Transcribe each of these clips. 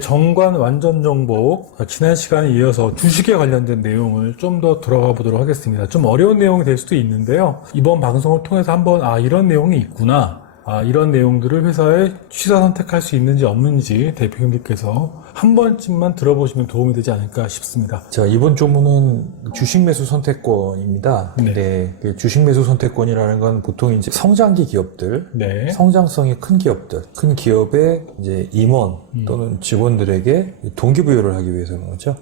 정관 완전 정복, 지난 시간에 이어서 주식에 관련된 내용을 좀 더 들어가 보도록 하겠습니다. 좀 어려운 내용이 될 수도 있는데요. 이번 방송을 통해서 한번 이런 내용이 있구나, 이런 내용들을 회사에 취사 선택할 수 있는지 없는지 대표님께서 한 번쯤만 들어보시면 도움이 되지 않을까 싶습니다. 자, 이번 조문은 주식 매수 선택권입니다. 네. 네, 주식 매수 선택권이라는 건 보통 이제 성장기 기업들, 네. 성장성이 큰 기업들, 큰 기업의 이제 임원 또는 직원들에게 동기부여를 하기 위해서는 거죠.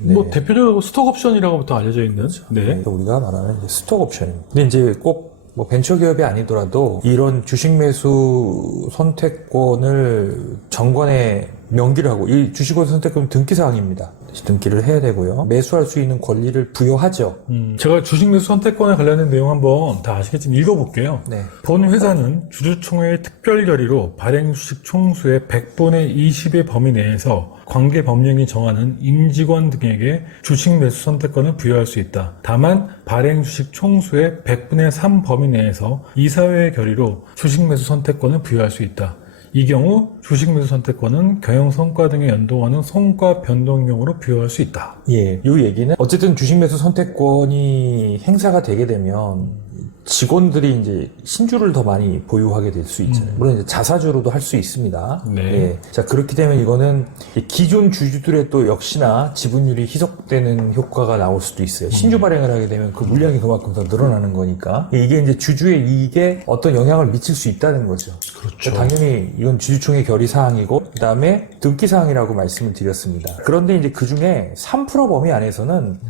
네. 뭐 대표적으로 스톡 옵션이라고부터 알려져 있는. 네. 그래서 우리가 말하는 이제 스톡 옵션입니다. 근데 이제 꼭 뭐 벤처 기업이 아니더라도 이런 주식 매수 선택권을 정관에 명기를 하고, 이 주식 매수 선택권은 등기사항입니다. 등기를 해야 되고요. 매수할 수 있는 권리를 부여하죠. 제가 주식 매수 선택권에 관련된 내용 한번 다 아시겠지만 읽어볼게요. 네. 본 회사는 주주총회의 특별 결의로 발행 주식 총수의 100분의 20의 범위 내에서 관계 법령이 정하는 임직원 등에게 주식 매수 선택권을 부여할 수 있다. 다만 발행 주식 총수의 100분의 3 범위 내에서 이사회의 결의로 주식 매수 선택권을 부여할 수 있다. 이 경우 주식 매수 선택권은 경영 성과 등에 연동하는 성과 변동용으로 부여할 수 있다. 예, 이 얘기는 어쨌든 주식 매수 선택권이 행사가 되게 되면 직원들이 이제 신주를 더 많이 보유하게 될 수 있잖아요. 물론 이제 자사주로도 할 수 있습니다. 네. 예. 자, 그렇게 되면 이거는 기존 주주들의 또 역시나 지분율이 희석되는 효과가 나올 수도 있어요. 신주 발행을 하게 되면 그 물량이 그만큼 더 늘어나는 거니까 이게 이제 주주의 이익에 어떤 영향을 미칠 수 있다는 거죠. 그렇죠. 그러니까 당연히 이건 주주총회 결의 사항이고, 그 다음에 등기 사항이라고 말씀을 드렸습니다. 그런데 이제 그 중에 3% 범위 안에서는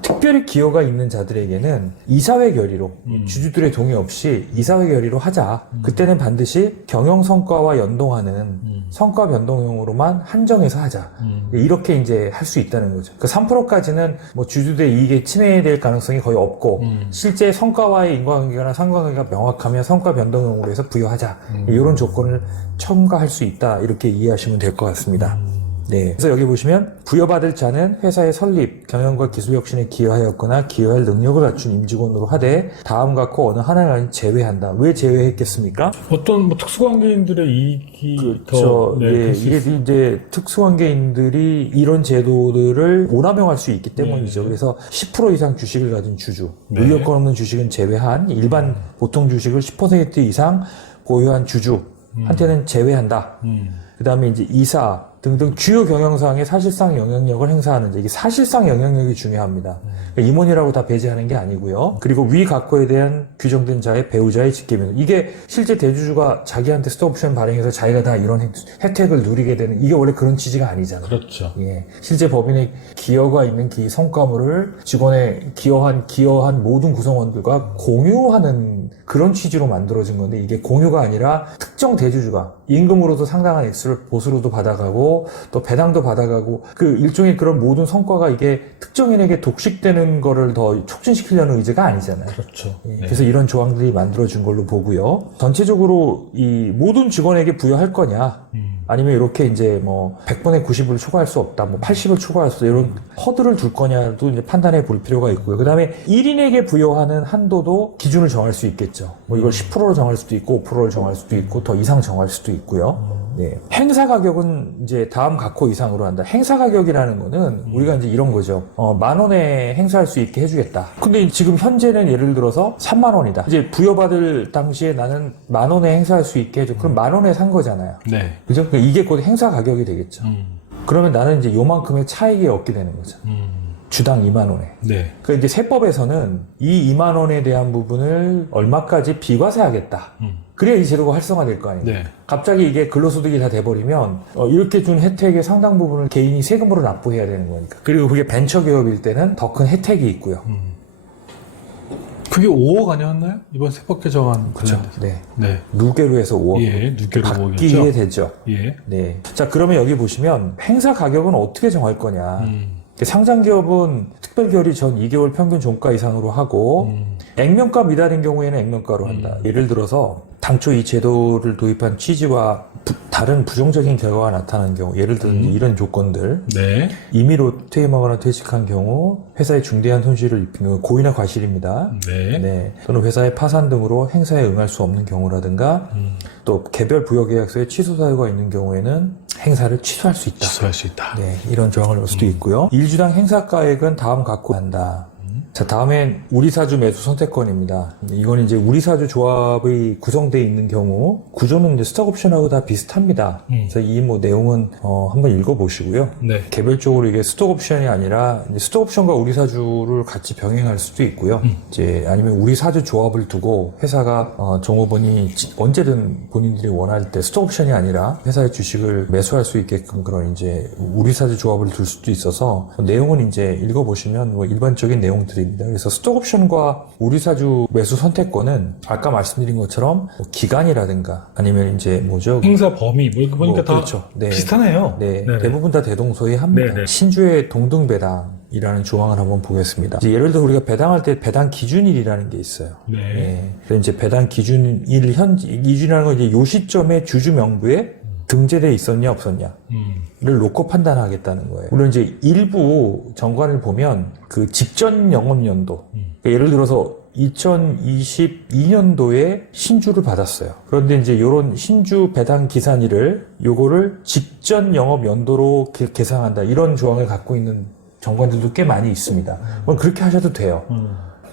특별히 기여가 있는 자들에게는 이사회 결의로, 주주들의 동의 없이 이사회 결의로 하자. 그때는 반드시 경영 성과와 연동하는 성과 변동용으로만 한정해서 하자. 이렇게 이제 할 수 있다는 거죠. 그 3%까지는 뭐 주주들의 이익에 침해될 가능성이 거의 없고, 실제 성과와의 인과관계나 상관관계가 명확하면 성과 변동용으로 해서 부여하자. 이런 조건을 첨가할 수 있다. 이렇게 이해하시면 될 것 같습니다. 네. 그래서 여기 보시면 부여받을 자는 회사의 설립, 경영과 기술 혁신에 기여하였거나 기여할 능력을 갖춘 임직원으로 하되 다음과 같고 어느 하나를 제외한다. 왜 제외했겠습니까? 어떤 뭐 특수관계인들의 이익이 그렇죠. 더 예, 이게 이제 특수관계인들이 이런 제도들을 오남용할 수 있기 때문이죠. 그래서 10% 이상 주식을 가진 주주, 물려권 없는 주식은 제외한 일반 보통 주식을 10% 이상 보유한 주주한테는 제외한다. 그 다음에 이제 이사 등등 주요 경영상의 사실상 영향력을 행사하는지, 이게 사실상 영향력이 중요합니다. 그러니까 임원이라고 다 배제하는 게 아니고요. 그리고 위 각호에 대한 규정된 자의 배우자의 직계명. 이게 실제 대주주가 자기한테 스톡옵션 발행해서 자기가 다 이런 혜택을 누리게 되는, 이게 원래 그런 취지가 아니잖아요. 그렇죠. 예. 실제 법인의 기여가 있는 기 성과물을 직원의 기여한 모든 구성원들과 공유하는 그런 취지로 만들어진 건데, 이게 공유가 아니라 특정 대주주가 임금으로도 상당한 액수를 보수로도 받아가고 또 배당도 받아가고, 그 일종의 그런 모든 성과가 이게 특정인에게 독식되는 거를 더 촉진시키려는 의지가 아니잖아요. 그렇죠. 예, 네. 그래서 이런 조항들이 만들어진 걸로 보고요. 전체적으로 이 모든 직원에게 부여할 거냐, 아니면 이렇게 이제 뭐 100분의 90을 초과할 수 없다, 뭐 80을 초과할 수 없다, 이런 허들을 둘 거냐도 이제 판단해 볼 필요가 있고요. 그 다음에 1인에게 부여하는 한도도 기준을 정할 수 있겠죠. 뭐 이걸 10%로 정할 수도 있고 5%를 정할 수도 있고 더 이상 정할 수도 있고요. 네. 행사 가격은 이제 다음 각호 이상으로 한다. 행사 가격이라는 거는 우리가 이제 이런 거죠. 10,000원에 행사할 수 있게 해주겠다. 근데 지금 현재는 예를 들어서 30,000원이다. 이제 부여받을 당시에 나는 10,000원에 행사할 수 있게 해줘. 그럼 10,000원에 산 거잖아요. 네. 그죠? 이게 곧 행사 가격이 되겠죠. 그러면 나는 이제 요만큼의 차익이 얻게 되는 거죠. 주당 20,000원에. 네. 그 이제 세법에서는 이 20,000원에 대한 부분을 얼마까지 비과세하겠다. 그래야 이 제도가 활성화될 거 아니에요. 네. 갑자기 이게 근로소득이 다 돼버리면 이렇게 준 혜택의 상당 부분을 개인이 세금으로 납부해야 되는 거니까. 그리고 그게 벤처기업일 때는 더 큰 혜택이 있고요. 그게 5억 아니었나요? 이번 세법 개정안 관련돼서. 네. 네. 누계로 해서 5억. 예, 누계로 바뀌게 5억이었죠. 되죠. 예. 네. 자, 그러면 여기 보시면 행사 가격은 어떻게 정할 거냐. 상장기업은 특별결의 전 2개월 평균 종가 이상으로 하고 액면가 미달인 경우에는 액면가로 한다. 예를 들어서 당초 이 제도를 도입한 취지와 다른 부정적인 결과가 나타나는 경우, 예를 들어 이런 조건들, 네. 임의로 퇴임하거나 퇴직한 경우 회사에 중대한 손실을 입힌 경우, 고의나 과실입니다. 네. 네. 또는 회사의 파산 등으로 행사에 응할 수 없는 경우라든가 또 개별 부여계약서에 취소 사유가 있는 경우에는 행사를 취소할 수 있다. 취소할 수 있다. 네, 이런 조항을 넣을 수도 있고요. 일주당 행사가액은 다음 갖고 한다. 자, 다음엔 우리사주 매수 선택권입니다. 이건 이제 우리사주 조합이 구성되어 있는 경우, 구조는 이제 스톡옵션하고 다 비슷합니다. 그래서 이 뭐 내용은, 한번 읽어보시고요. 네. 개별적으로 이게 스톡옵션이 아니라, 이제 스톡옵션과 우리사주를 같이 병행할 수도 있고요. 이제 아니면 우리사주 조합을 두고 회사가, 종업원이 언제든 본인들이 원할 때 스톡옵션이 아니라 회사의 주식을 매수할 수 있게끔 그런 이제 우리사주 조합을 둘 수도 있어서 내용은 이제 읽어보시면 뭐 일반적인 내용들이 그래서 스톡옵션과 우리사주 매수 선택권은 아까 말씀드린 것처럼 뭐 기간이라든가 아니면 이제 뭐죠? 행사 범위 뭐 보니까 다 그렇죠. 네. 비슷하네요. 네, 네네. 대부분 다 대동소이합니다. 네네. 신주의 동등배당이라는 조항을 한번 보겠습니다. 이제 예를 들어 우리가 배당할 때 배당 기준일이라는 게 있어요. 네. 네. 그래서 이제 배당 기준일 기준이라는 건 이제 요 시점에 주주 명부에 등재돼 있었냐 없었냐. 를 놓고 판단하겠다는 거예요. 물론 이제 일부 정관을 보면 그 직전 영업연도, 그러니까 예를 들어서 2022년도에 신주를 받았어요. 그런데 이제 요런 신주 배당 기산일을 요거를 직전 영업연도로 계상한다. 이런 조항을 갖고 있는 정관들도 꽤 많이 있습니다. 그럼 그렇게 하셔도 돼요.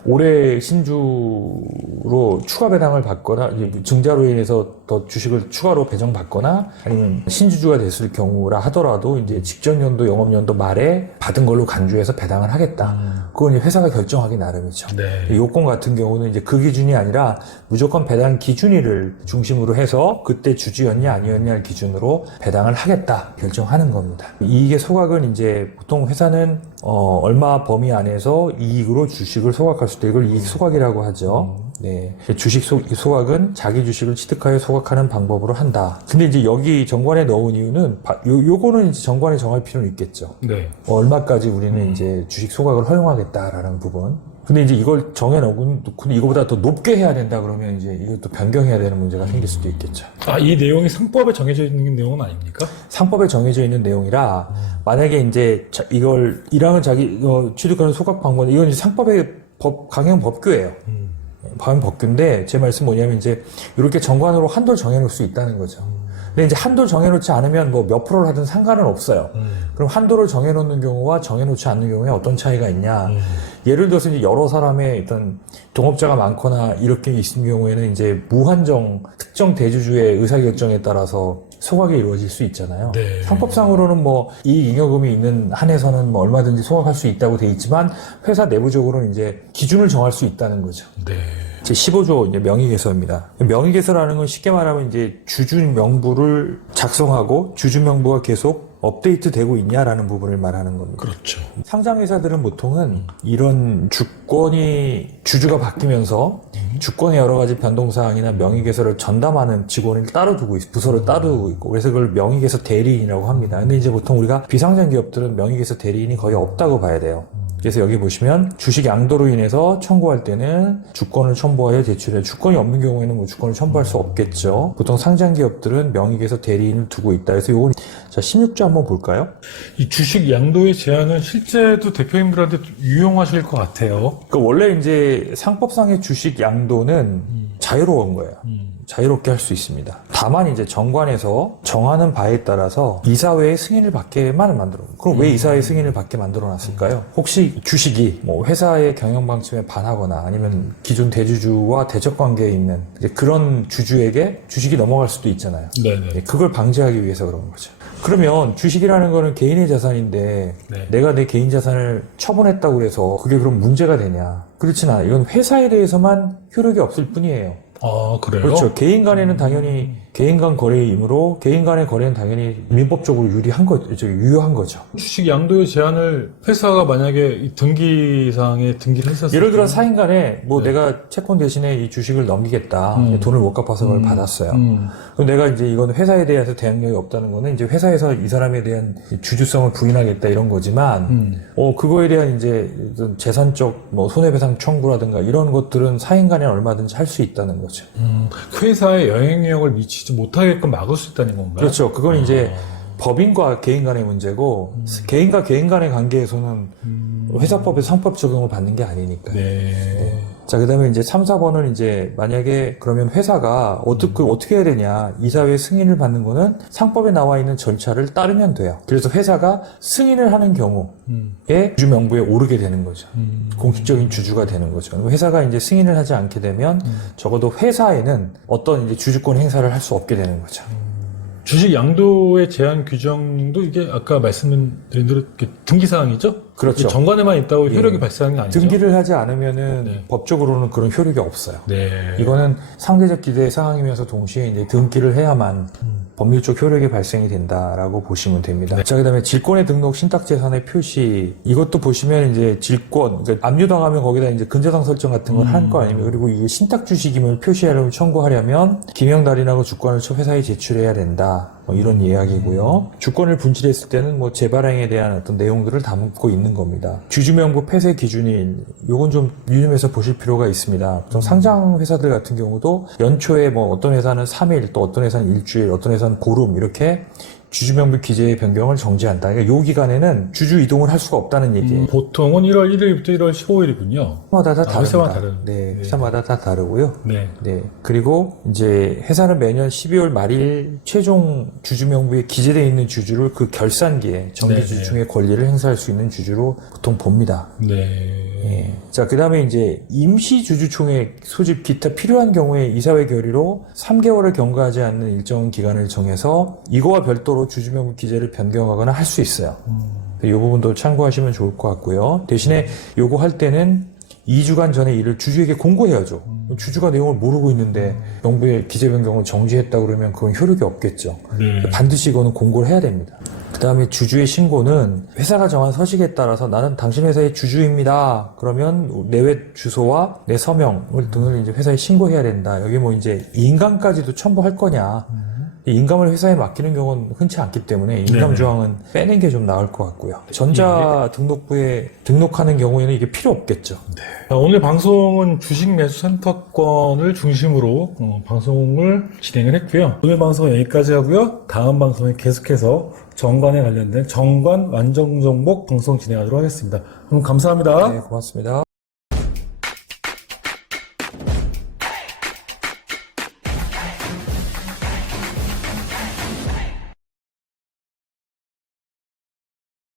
올해 신주로 추가 배당을 받거나 증자로 인해서 더 주식을 추가로 배정받거나 아니면 신주주가 됐을 경우라 하더라도 이제 직전 연도 영업연도 말에 받은 걸로 간주해서 배당을 하겠다. 그건 이제 회사가 결정하기 나름이죠. 네. 요건 같은 경우는 이제 그 기준이 아니라 무조건 배당 기준일을 중심으로 해서 그때 주주였냐 아니었냐를 기준으로 배당을 하겠다 결정하는 겁니다. 이익의 소각은 이제 보통 회사는 얼마 범위 안에서 이익으로 주식을 소각할 수도 이걸 이익 소각이라고 하죠. 네. 주식 소각은 자기 주식을 취득하여 소각하는 방법으로 한다. 근데 이제 여기 정관에 넣은 이유는 요거는 이제 정관에 정할 필요는 있겠죠. 네. 얼마까지 우리는 이제 주식 소각을 허용하겠다라는 부분. 근데 이제 이걸 정해놓고, 근데 이거보다 더 높게 해야 된다 그러면 이제 이것도 변경해야 되는 문제가 생길 수도 있겠죠. 아, 이 내용이 상법에 정해져 있는 내용은 아닙니까? 상법에 정해져 있는 내용이라, 만약에 이제 이걸 1항은 자기 취득하는 소각 방법, 이건 이제 상법의 강행 법규예요. 강행 법규인데, 제 말씀 뭐냐면 이제 이렇게 정관으로 한도를 정해놓을 수 있다는 거죠. 근데 이제 한도를 정해놓지 않으면 뭐 몇 프로를 하든 상관은 없어요. 그럼 한도를 정해놓는 경우와 정해놓지 않는 경우에 어떤 차이가 있냐. 예를 들어서 이제 여러 사람의 어떤 동업자가 많거나 이렇게 있는 경우에는 이제 무한정 특정 대주주의 의사결정에 따라서 소각이 이루어질 수 있잖아요. 네. 상법상으로는 뭐 이익 잉여금이 있는 한에서는 뭐 얼마든지 소각할 수 있다고 돼 있지만 회사 내부적으로는 이제 기준을 정할 수 있다는 거죠. 네. 제 15조 이제 명의개서입니다. 명의개서라는 건 쉽게 말하면 이제 주주 명부를 작성하고 주주 명부가 계속 업데이트 되고 있냐라는 부분을 말하는 겁니다. 그렇죠. 상장회사들은 보통은 이런 주권이 주주가 바뀌면서 주권의 여러 가지 변동사항이나 명의개서를 전담하는 직원을 따로 두고 부서를 따로 두고 있고 그래서 그걸 명의개서 대리인이라고 합니다. 근데 이제 보통 우리가 비상장 기업들은 명의개서 대리인이 거의 없다고 봐야 돼요. 그래서 여기 보시면 주식 양도로 인해서 청구할 때는 주권을 첨부하여 제출해 주권이 없는 경우에는 뭐 주권을 첨부할 수 없겠죠. 보통 상장 기업들은 명의개서 대리인을 두고 있다. 그래서 요건 자 16조 한번 볼까요? 이 주식 양도의 제한은 실제도 대표님들한테 유용하실 것 같아요. 그 원래 이제 상법상의 주식 양도는 자유로운 거예요. 자유롭게 할 수 있습니다. 다만 이제 정관에서 정하는 바에 따라서 이사회의 승인을 받게만 만들어. 그럼 왜 이사회의 승인을 받게 만들어 놨을까요? 혹시 주식이 뭐 회사의 경영 방침에 반하거나 아니면 기존 대주주와 대적 관계에 있는 이제 그런 주주에게 주식이 넘어갈 수도 있잖아요. 네네. 그걸 방지하기 위해서 그런 거죠. 그러면 주식이라는 거는 개인의 자산인데 네. 내가 내 개인 자산을 처분했다고 해서 그게 그럼 문제가 되냐? 그렇진 않아요. 이건 회사에 대해서만 효력이 없을 뿐이에요. 아, 그래요? 그렇죠. 개인 간에는 당연히 개인 간 거래이므로 개인 간의 거래는 당연히 민법적으로 유효한 거죠. 주식 양도의 제한을 회사가 만약에 이 등기사항에 등기를 했었을 예를 들어 때는- 4인 간에 뭐 네. 내가 채권 대신에 이 주식을 넘기겠다. 돈을 못 갚아서 그걸 받았어요. 그럼 내가 이제 이건 회사에 대해서 대항력이 없다는 거는 이제 회사에서 이 사람에 대한 주주성을 부인하겠다 이런 거지만 그거에 대한 이제 재산적 뭐 손해배상 청구라든가 이런 것들은 4인 간에 얼마든지 할 수 있다는 거죠. 회사에 영향력을 미치지 못하게끔 막을 수 있다는 건가요? 그렇죠. 그건 이제 법인과 개인 간의 문제고 개인과 개인 간의 관계에서는 회사법에서 상법 적용을 받는 게 아니니까. 네. 자, 그 다음에 이제 3, 4번은 이제 만약에 그러면 회사가 어떻게 해야 되냐. 이사회 승인을 받는 거는 상법에 나와 있는 절차를 따르면 돼요. 그래서 회사가 승인을 하는 경우에 주주 명부에 오르게 되는 거죠. 공식적인 주주가 되는 거죠. 회사가 이제 승인을 하지 않게 되면 적어도 회사에는 어떤 이제 주주권 행사를 할 수 없게 되는 거죠. 주식 양도의 제한 규정도 이게 아까 말씀드린 대로 등기사항이죠? 그렇죠. 정관에만 있다고 효력이 발생하는 게 아니죠? 등기를 하지 않으면은 네. 법적으로는 그런 효력이 없어요. 네. 이거는 상대적 기대 사항이면서 동시에 이제 등기를 해야만 법률적 효력이 발생이 된다라고 보시면 됩니다. 네. 자, 그다음에 질권의 등록, 신탁재산의 표시 이것도 보시면 이제 질권, 그러니까 압류당하면 거기다 이제 근저당 설정 같은 걸 한 거 아니면 그리고 이게 신탁 주식임을 표시하려면 청구하려면 기명달인하고 주권을 회사에 제출해야 된다. 뭐 이런 이야기고요. 주권을 분실했을 때는 뭐 재발행에 대한 어떤 내용들을 담고 있는 겁니다. 주주명부 폐쇄 기준이 요건 좀 유념해서 보실 필요가 있습니다. 좀 상장 회사들 같은 경우도 연초에 뭐 어떤 회사는 3일, 또 어떤 회사는 일주일, 어떤 회사는 보름 이렇게 주주명부 기재의 변경을 정지한다. 그러니까 요 기간에는 주주 이동을 할 수가 없다는 얘기예요. 보통은 1월 1일부터 1월 15일이군요. 회사마다 다 다릅니다. 회사마다 다른. 네, 회사마다 다 다르고요. 네. 네. 그리고 이제 회사는 매년 12월 말일 최종 주주명부에 기재되어 있는 주주를 그 결산기에 정기주주총회 권리를 행사할 수 있는 주주로 보통 봅니다. 네. 예. 자, 그 다음에 이제 임시주주총회 소집 기타 필요한 경우에 이사회 결의로 3개월을 경과하지 않는 일정 기간을 정해서 이거와 별도로 주주명부 기재를 변경하거나 할 수 있어요. 이 부분도 참고하시면 좋을 것 같고요. 대신에 요거 할 때는 2주간 전에 이를 주주에게 공고해야죠. 주주가 내용을 모르고 있는데 명부에 기재 변경을 정지했다 그러면 그건 효력이 없겠죠. 반드시 이거는 공고를 해야 됩니다. 그 다음에 주주의 신고는 회사가 정한 서식에 따라서 나는 당신 회사의 주주입니다. 그러면 내외 주소와 내 서명을 등을 이제 회사에 신고해야 된다. 여기 뭐 이제 인감까지도 첨부할 거냐. 인감을 회사에 맡기는 경우는 흔치 않기 때문에 인감 조항은 빼는 게 좀 나을 것 같고요. 전자 등록부에 등록하는 경우에는 이게 필요 없겠죠. 오늘 방송은 주식 매수 선택권을 중심으로 방송을 진행을 했고요. 오늘 방송은 여기까지 하고요. 다음 방송에 계속해서 정관에 관련된 정관 완전 정복 방송 진행하도록 하겠습니다. 그럼 감사합니다. 네, 고맙습니다.